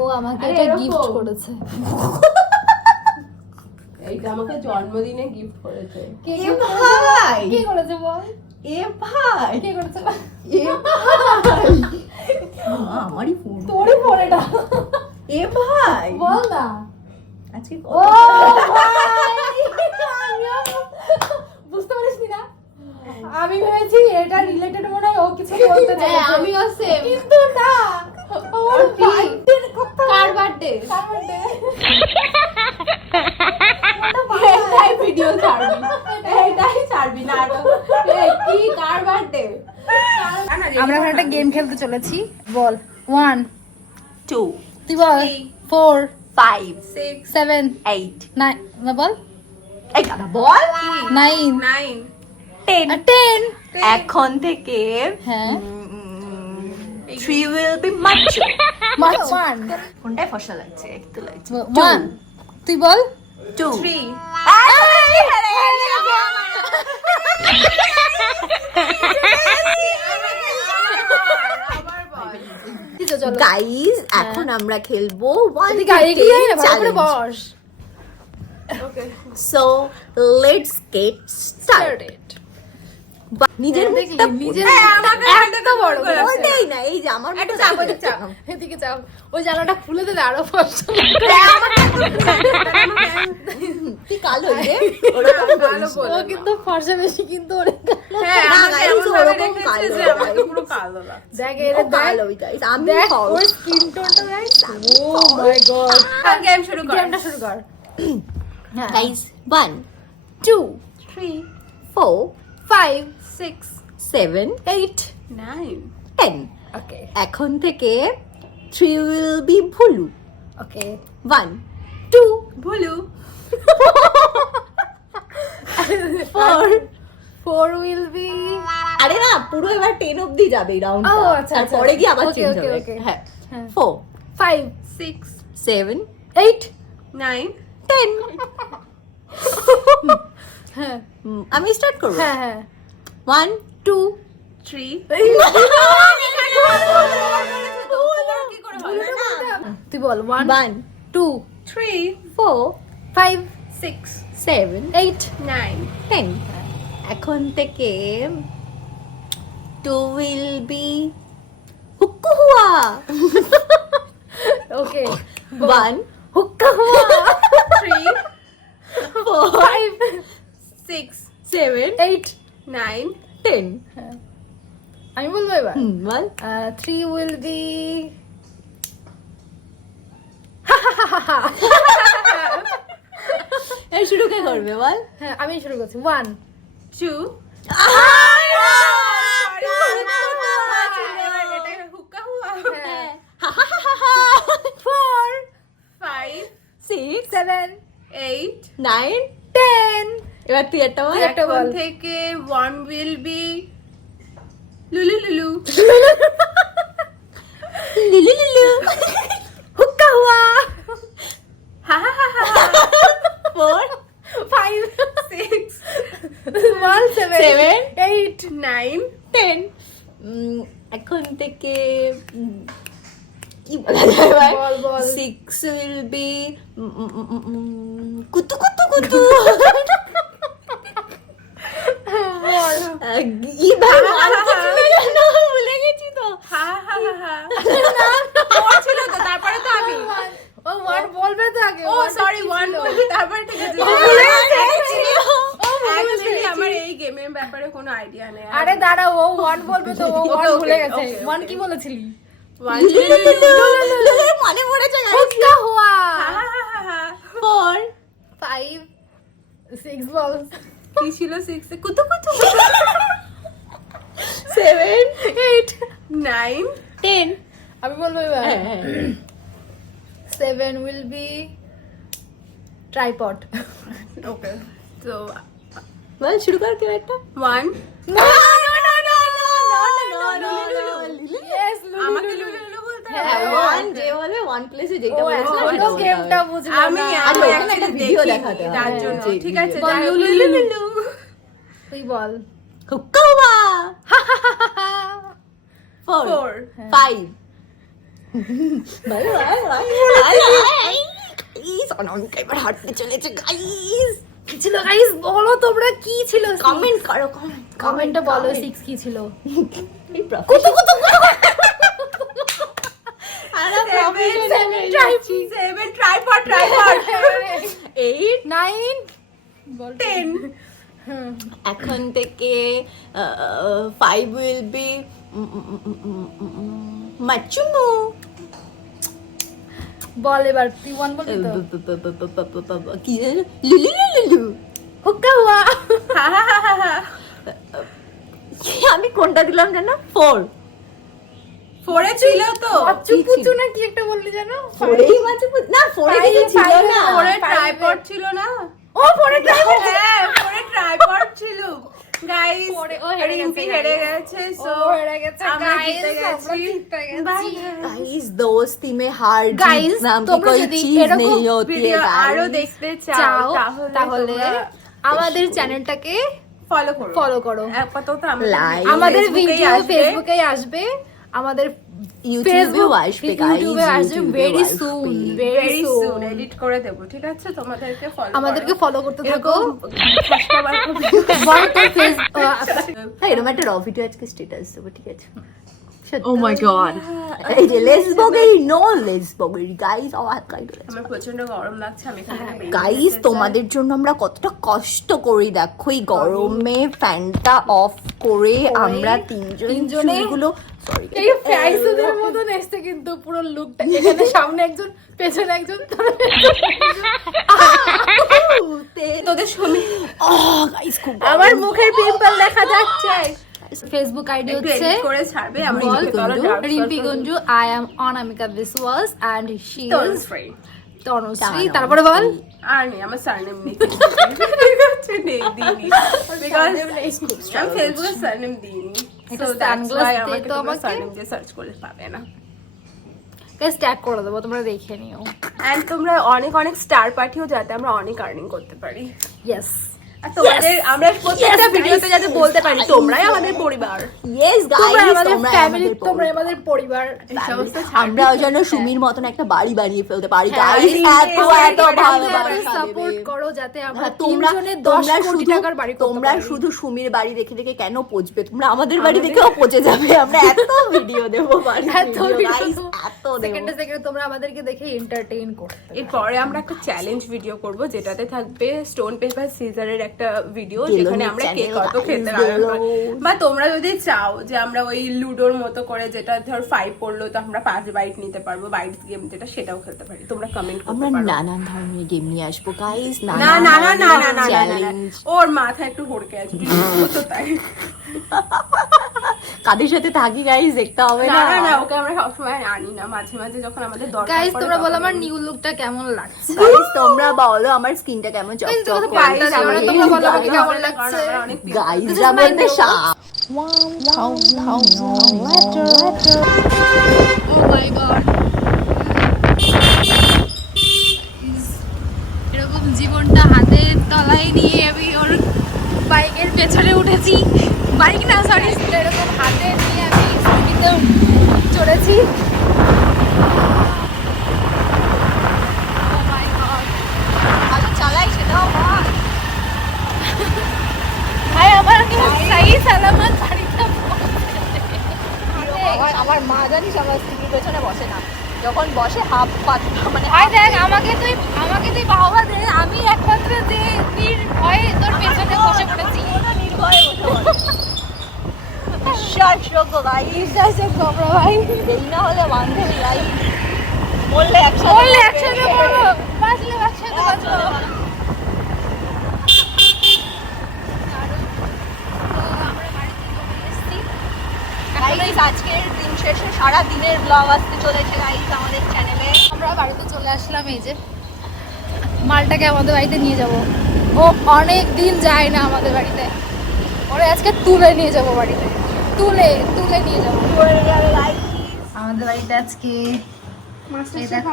ও আমাকে এটা গিফট করেছে। এইটা আমাকে জন্মদিনে গিফট করেছে। কে এ ভাই কে করেছে বল? এ ভাই কে করেছে? এ ভাই আমারই ফোন তোরই ফোন এটা। এ ভাই বল না। আজকে ও ভাই বুঝতে পারিসনি না? আমি ভেবেছি এটা রিলেটেড মনে হয় ও কিছু বলতে চাইছে। হ্যাঁ আমিও সেম। কিন্তু না, ওর বার্থডের কথা। কার বার্থডে? কার বার্থডে? এটাই ভিডিও ছাড়বি, এটাই ছাড়বি না কি কার বার্থডে? আমরা এখন একটা গেম খেলতে চলেছি। বল 1 2 তুই বল 4 5 6 7 8 9 না বল এই দাদা বল 9 9 10 10 এখন থেকে হ্যাঁ 3 will be much 1 কোনটাই ফসা লাগছে একটু লাগছে 1 তুই বল 2 3 গাইস এখন আমরা খেলবো 1 তুই গাড়ি দিয়ে আয় না, ভালো করে বস। Okay so let's get started নিজের দেখলি, মুখটা নিজের আমাকে এত বড় করে আছে। ওটাই না এই যে আমার একটু মুখটা চাপ, একটু চাপ। এদিকে যাও, ওই জানাটা খুলে দে আরো ফর্সা। তুই কালো রে ওরকম কালো বলিস না। ও কিন্তু ফর্সা বেশি, কিন্তু ওরে হ্যাঁ না, আমাকে guys, এমন ভাবে ওরকম রেখেছে কালো যে না। আমাকে পুরো কালো লাগছে। দেখ ও এর কালো guys আমি দেখ false। ওর স্কিন টোনটা দেখ। ও মাই গড। গেম শুরু কর। গেমটা শুরু কর। হ্যাঁ guys 1 2 3 4 5 6 7 8 9 10 ওকে এখন থেকে 3 will be Bhulu okay 1 2 Bhulu 4 4 will be আরে না পুরো এবার 10 অবধি যাবে রাউন্ড ও আচ্ছা আচ্ছা তারপরে গিয়ে আবার ওকে চেঞ্জ ওকে হবে ওকে হ্যাঁ হ্যাঁ 4 5 6 7 8 9 10 হ্যাঁ আমি স্টার্ট করব হ্যাঁ হ্যাঁ 1 2 3 তুই বল 1 1 2 3 4 5 6 7 8 9 10 এখন থেকে 2 will be হুক্কু হুয়া ওকে 1 হুক্কা হুয়া 3 4 5 6 7 8 9 10 আমি বলবো এবার বল 3 will be এই শুরু কে করবে বল হ্যাঁ আমি শুরু করছি 1 2 হ্যাঁ 4 5 6 7 8 9 10 এবার তুই একটা বল একটা এখন বল। থেকে 1 will be লুলু লুলু লিলি লিলি হুক্কা হুয়া হা হা হা হা 4 5 6 1 7 7 8 9 10 এখন থেকে কি বলা যায় ভাই বল, বল। 6 will be কুতু কুতু কুতু কি ভাই আর কিছু না ভুলে গেছি তো হা হা হা হা ওর ছিল তো তারপরে তো আমি ও 1 বলবে তো আগে ও সরি 1 বলি তারপরে ঠিক আছে Actually, আমার এই গেমের ব্যাপারে কোনো আইডিয়া নেই আরে দাঁড়া, ও 1 বলবে তো ও 1 Okay, ভুলে okay, গেছে। okay, 1 okay. কি বলেছিলি? মনে পড়েছে হুক্কা হুয়া হা হা হা হা হা 4 5 6 বল কি ছিল 6 এ কুতু কুতু 7 8 9 10 আমি বলবো এবার হ্যাঁ 7 will be tripod ওকে তো বল শুরু কর কেউ একটা 1 no yes আমাকে লুলু লুলু বলতে হবে হ্যাঁ, ওয়ান যে বলে ওয়ান প্লেসে যেটা ও বলেছিল এখন তো গেমটা বুঝলাম আমি না। আচ্ছা, ওখানে actually একটা video দেখিনি, দেখাতে হবে। তার জন্য যে ঠিক আছে বল, যাই হোক, লুলু, লুলু লুলু। লুলু তুই বল হুক্কাওয়া 4 4 5 অনামিকা এবার হাঁটতে চলেছে গাইস। কি ছিল গাইস বলো তোমরা কি ছিল কমেন্ট করো কমেন্টে বলো 6 কি ছিল কত কত এখন থেকে 5 will be মাচুমু। বল এবার তুই 1 বলবি তো কি লুলু লুলু হুক্কা হুয়া আমি কোনটা দিলাম জানো? 4 4 ছিল তো। বাচ্চু পুচু না কি একটা বললি জানো? 4 মাচু না 4 কিছু ছিল না। 4 ট্রাইপড ছিল না? ও 4 ট্রাইপড হ্যাঁ 4 ট্রাইপড ছিল। গাইস ও হেরে রিম্পি গেছে, হেরে গেছে। সো ও হেরে গেছে আমরা গাইস জিতে গেছি। गाइस दोस्ती में हार Guys, जीत नाम की তোমরা कोई যদি चीज এরকম नहीं होती है ভিডিও আরো guys। দেখতে চাও চাও তাহলে তোমরা আমাদের চ্যানেলটাকে ফলো করো। ফলো করো। আপাতত Like, আমাদের ফেসবুকেই ভিডিও আসবে। ফেসবুকে আসবে, আমাদের ইউটিউবেও আসবে গাইস। ইউটিউবে আসবে very soon very soon edit করে দেব, ঠিক আছে? তোমাদেরকে ফলো আমাদেরকে ফলো করতে থাকো। হ্যাঁ এরকম একটা র ভিডিও আজকে স্ট্যাটাস দেবো, ঠিক আছে? ও মাই গড এই যে লেসবগেই নো লেসবগেই গাইস আমার কাইন্ড আমার প্রচন্ড গরম লাগছে, আমি এখান থেকে বেরিয়ে গাইস যেতে চাই। তোমাদের জন্য আমরা কতটা কষ্ট করি দেখো, এই গরমে ফ্যানটা অফ করে আমরা তিনজনে চুলগুলো সরি এই ফ্যাইসুদের মতন এসছে কিন্তু পুরো লুকটা, এখানে সামনে একজন পেছনে একজন তোদের সময় গাইস খুব আমার মুখের পিম্পল দেখা যাচ্ছে। ফেসবুক আইডি একটু হচ্ছে edit করে ছাড়বে, আমরা বল লিখে তলো dark রিম্পি circle গঞ্জু, I am Anamika Biswas and she is Tanushree. Tanushree. তারপরে বল আর নেই আমার সারনেম নেই, ঠিক আছে? নেই দিইনি বিকজ আমি ফেসবুকে সারনেম দিইনি। একটা So that's sunglass why দে আমাকে তো তোমরা আমাকে। সারনেম দিয়ে সার্চ করলে পাবে না। গাইস ট্যাগ করে দেবো, তোমরা দেখে নিও। এন্ড তোমরা অনেক অনেক স্টার পাঠিও যাতে আমরা অনেক আর্নিং করতে পারি। ইয়েস আর তোমাদের আমরা প্রত্যেকটা ভিডিওতে যাতে বলতে পারি তোমরাই আমাদের পরিবার। ইয়েস তোমরা গাইস আমাদের তোমরা ফ্যামিলি, আমাদের তোমরা আমাদের পরিবার। এই সমস্ত আমরাও যেন সুমির মতন একটা বাড়ি বানিয়ে ফেলতে পারি হ্যাঁ, গাইস। এত এত ভালোবাসা সাপোর্ট দেবে। করো যাতে আমরা হ্যাঁ, তোমরা তিনজনে 10 তোমরা কোটি শুধু টাকার বাড়ি করতে তোমরা পারি। শুধু সুমির বাড়ি দেখে দেখে কেন পচবে, তোমরা আমাদের বাড়ি দেখেও পচে যাবে। আমরা এত ভিডিও দেবো বাড়ি এত গাইস, এত দেবো। সেকেন্ডে সেকেন্ডে তোমরা আমাদেরকে দেখে এন্টারটেইন করতে পারো। এরপরে আমরা একটা চ্যালেঞ্জ ভিডিও করব যেটাতে থাকবে স্টোন পেপার সিজারের একটা ভিডিও, বেলুনের যেখানে আমরা কে channel, কত খেতে guys, পারবো। বেলুন। বা তোমরা যদি চাও যে আমরা ওই লুডোর মতো করে, যেটা ধর 5 পড়লো তো আমরা 5 বাইট নিতে পারবো, বাইটস গেম যেটা, সেটাও খেলতে পারি। তোমরা কমেন্ট করতে আমরা পারো। নানান ধরনের গেম নিয়ে আসবো গাইস। না না না না না না না না, চ্যালেঞ্জ। ওর মাথা একটু হড়কে আছে, তো তাই। কাদের সাথে থাকি গাইস দেখতে হবে না না। না না, ওকে আমরা সবসময় আনি না, মাঝে মাঝে যখন আমাদের দরকার গাইস পড়ে তোমরা বলো তখন আমার আনি। নিউ লুকটা কেমন লাগছে। গাইস তোমরা বলো আমার স্কিনটা কেমন Guys, চকচক তোমরা করে। পাল্টা দিও না, তোমরা বলো আমাকে কেমন কারণ লাগছে। আমরা অনেক গাইস This is যা my বলতে new সাপ। Oh my god, এরকম জীবনটা হাতের তলায় নিয়ে আমি ওর বাইকের পেছনে উঠেছি, বাইক না সরি, এরকম হাতে নিয়ে আমি স্কুটিতে চড়েছি। Oh my god, ভালো চালাই সেটাও বল। ভাই আমার সহি সালামত বাড়িতে আমার মা জানিস আমার স্ত্রীর পেছনে বসে না, যখন বসে হাফ পাতলা মানে ভাই দেখ আমাকে তুই বাহবা দে, আমি একমাত্র যে ভয়ে তোর পেছনে বসে পড়েছি। নির্ভয়ে বসে বলে। বিশ্বাসযোগ্য গাইস, বিশ্বাসযোগ্য আমরা ভাই, এই না হলে বান্ধবী গাইস, বললে বললে একসাথে পড়বো, বাঁচলে একসাথে বাঁচবো। গাইস আজকের দিন শেষে সারা দিনের ব্লগ আসতে চলেছে গাইস আমাদের চ্যানেলে। আমরা বাড়িতে চলে আসলাম, এই যে মালটাকে আমাদের বাড়িতে নিয়ে যাব। ও অনেক দিন যায় না আমাদের বাড়িতে, ওরে আজকে তুলে নিয়ে যাব বাড়িতে, তুলে নিয়ে যাব আমাদের বাড়িতে আজকে। এই দেখো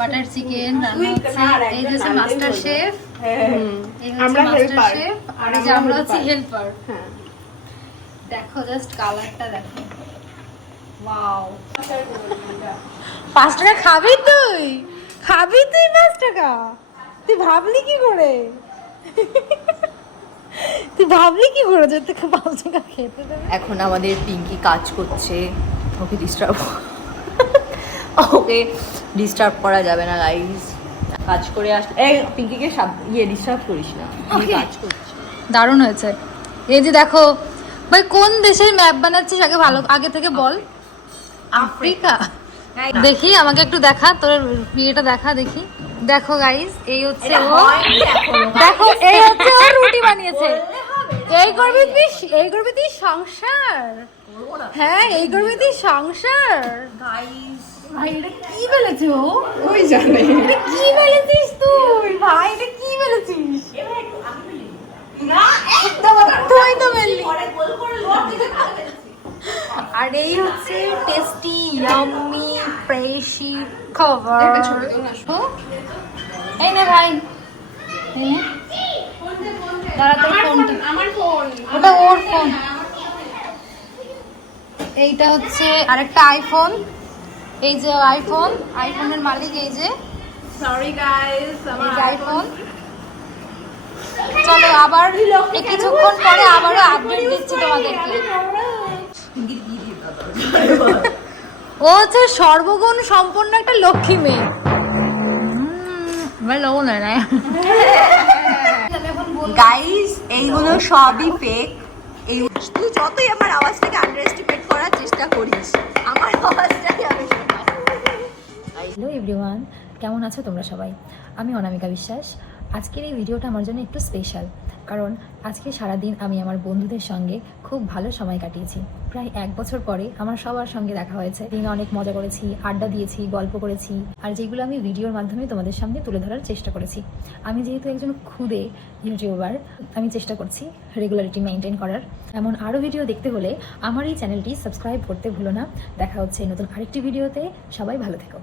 বাটার চিকেন রান্না হচ্ছে, এই যে হচ্ছে মাস্টার শেফ, এই হচ্ছে মাস্টার শেফ, আর এই যে আমরা হচ্ছে হেল্পার। দেখো জাস্ট কালারটা দেখো, ওয়াও 5 টাকা খাবি তুই 5 টাকা তুই ভাবলি কি করে যে তোকে 5 টাকা খেতে দেবে? এখন আমাদের পিঙ্কি কাজ করছে, ওকে ডিস্টার্ব করা যাবে না গাইস। কাজ করে আসলে এই পিঙ্কিকে ডিস্টার্ব করিস না, আমি Okay. কাজ করছি। দারুণ হয়েছে। এই যে দেখো ভাই, কোন দেশের ম্যাপ বানাচ্ছিস আগে ভালো আগে থেকে বল। আফ্রিকা? দেখি আমাকে একটু দেখা, তোর বিয়েটা দেখা দেখি। দেখো গাইস, এই হচ্ছে ও, দেখো এই হচ্ছে ও রুটি বানিয়েছে। এই করবি তুই সংসার? হ্যাঁ, এই করবি তুই সংসার। গাইস ভাই এটা কি বলেছে ও? ওই জানে এটা কি বলেছিস তুই ভাই? এটা কি বলেছিস? তুই তো বললি। আর এই হচ্ছে টেস্টি ইয়াম্মি ফ্রেশি খাবার। এই নে ভাই, এই নে। দাঁড়া তোর ফোনটা। আমার ফোন ওটা ওর ফোন। এইটা হচ্ছে আরেকটা আইফোন। এই যে আইফোনের মালিক এই যে। সরি গাইস আমার আইফোন। চলো আবার কিছুক্ষণ পরে আবারও আপডেট দিচ্ছি তোমাদেরকে। ও হচ্ছে সর্বগুণ সম্পন্ন একটা লক্ষ্মী মেয়ে। গাইস এইগুলো সবই ফেক। এই তুই যতই আমার আওয়াজটাকে আন্ডার এস্টিমেট করার চেষ্টা করিস, আমার আওয়াজটাই আমি হ্যালো এভরিওয়ান, কেমন আছো তোমরা সবাই? আমি অনামিকা বিশ্বাস। আজকের এই ভিডিওটা আমার জন্য একটু স্পেশাল, কারণ আজকে সারাদিন আমি আমার বন্ধুদের সঙ্গে খুব ভালো সময় কাটিয়েছি। প্রায় 1 বছর পরে আমার সবার সঙ্গে দেখা হয়েছে। দিনে অনেক মজা করেছি, আড্ডা দিয়েছি, গল্প করেছি, আর যেগুলো আমি ভিডিওর মাধ্যমে তোমাদের সামনে তুলে ধরার চেষ্টা করেছি। আমি যেহেতু একজন খুদে ইউটিউবার, আমি চেষ্টা করছি রেগুলারিটি মেনটেন করার। এমন আরও ভিডিও দেখতে হলে আমার এই চ্যানেলটি সাবস্ক্রাইব করতে ভুলো না। দেখা হচ্ছে নতুন আরেকটি ভিডিওতে। সবাই ভালো থেকো।